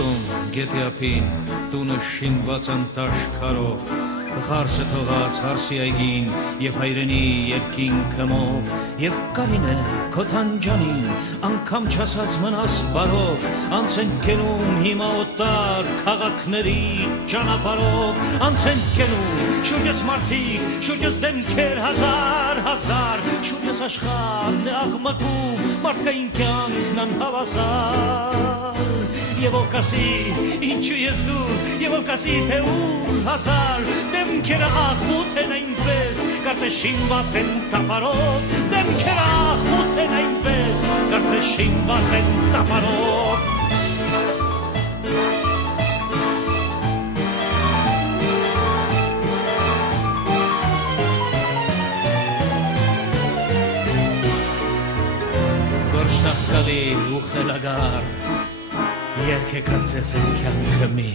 Գնացում գետի ափին, տունը շինված անտաշ քարով, Խարսը թողած հարսի այգին և հայրենի երկինքմով և կարինե քո թանջանին անգամ չասած մնաս բարով անց են կենում հիմա օտար քաղաքների ճանապարհով անց են կենում շուրջս մարդիկ շուրջս դեմքեր հազար շուրջս աշխարհն է աղմկում մարդկային կյանքն անհավասար Եվ ով կասի, ինչու ես դու, և ով կասի, թե ուր հասար, դեմքերը աղմուտ են այնպես, կարծես շինված են տապարով, դեմքերը աղմուտ են այնպես, կարծես շինված են տապարով։ Գորշտախկալի ու խելագար, Երգ է կարծես ես կյանքը մի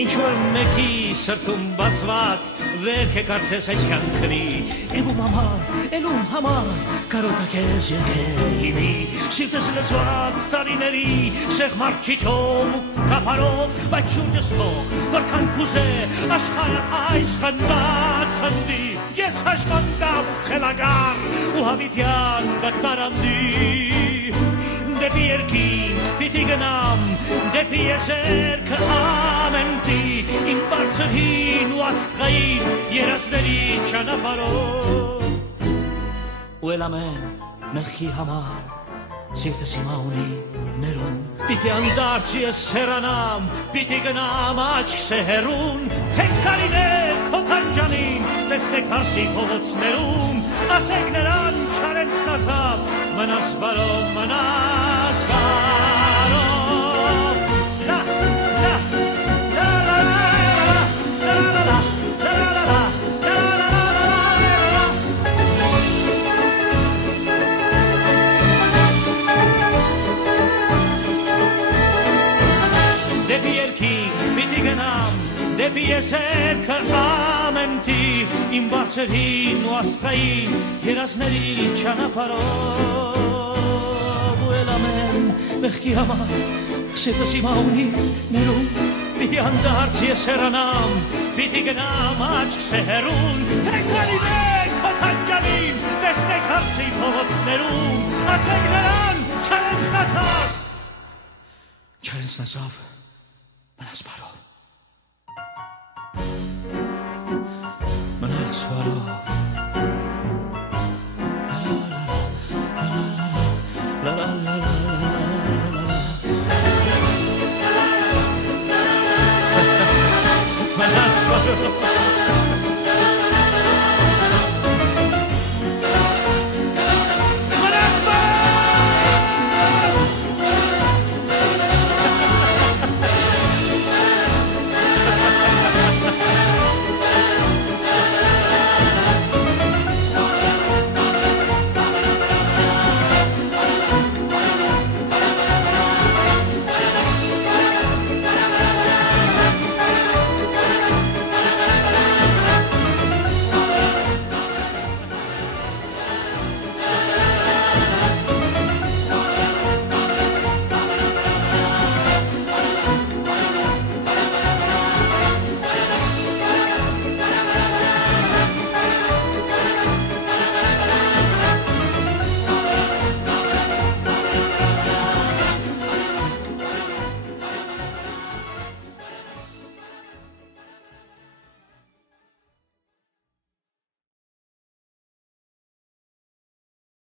Ինչ-որ մեկի սրտում բացված Վերք է կարծես այս կյանքը մի Էլում համար Կարոտակ ես երկերի մի Սիրտս լծված տարիների Սեղմար չիչով ու կապարով Բայց շուրջս թող որքան կուզե Աշխարը այս խնդած սնդի Ես հաշմանդամ ու խելագար Ու հավիտյան վտարանդի Դեպի երկին պիտի գնամ, դեպի եզերքը ամենտի, իմ բարձրհին ու աստղային երազների ճանապարհով։ Ու էլ ամեն մեղքի համար, սիրտս հիմա ունի ներում, պիտի անդարձ ես հեռանամ, պիտի գնամ աչքս է հեռուն, թե կարինե քո թանջանին, տեսնեք հարսի փողոցներում, ասեք նրան չարենց նասավ, մնաս բարով, մնաս բարով, լա, լա, լա, լա, լա, լա, լա, Դեպի երկինք պիտի գնամ, դեպի եզերքը ամենտի, իմ բարձրհին ու աստղային երազների ճանապարհով ու էլ ամեն մեղքի համար սիրտս հիմա ունի ներում, պիտի հանդարց ես հեռանամ, պիտի գնամ աչքս է հեռուն, թե կարինե քո թանջանին, տեսնեք հարսի փողոցներում, ասեք նրան չարենց նասավ, Մնաս բարով, մնաս բարով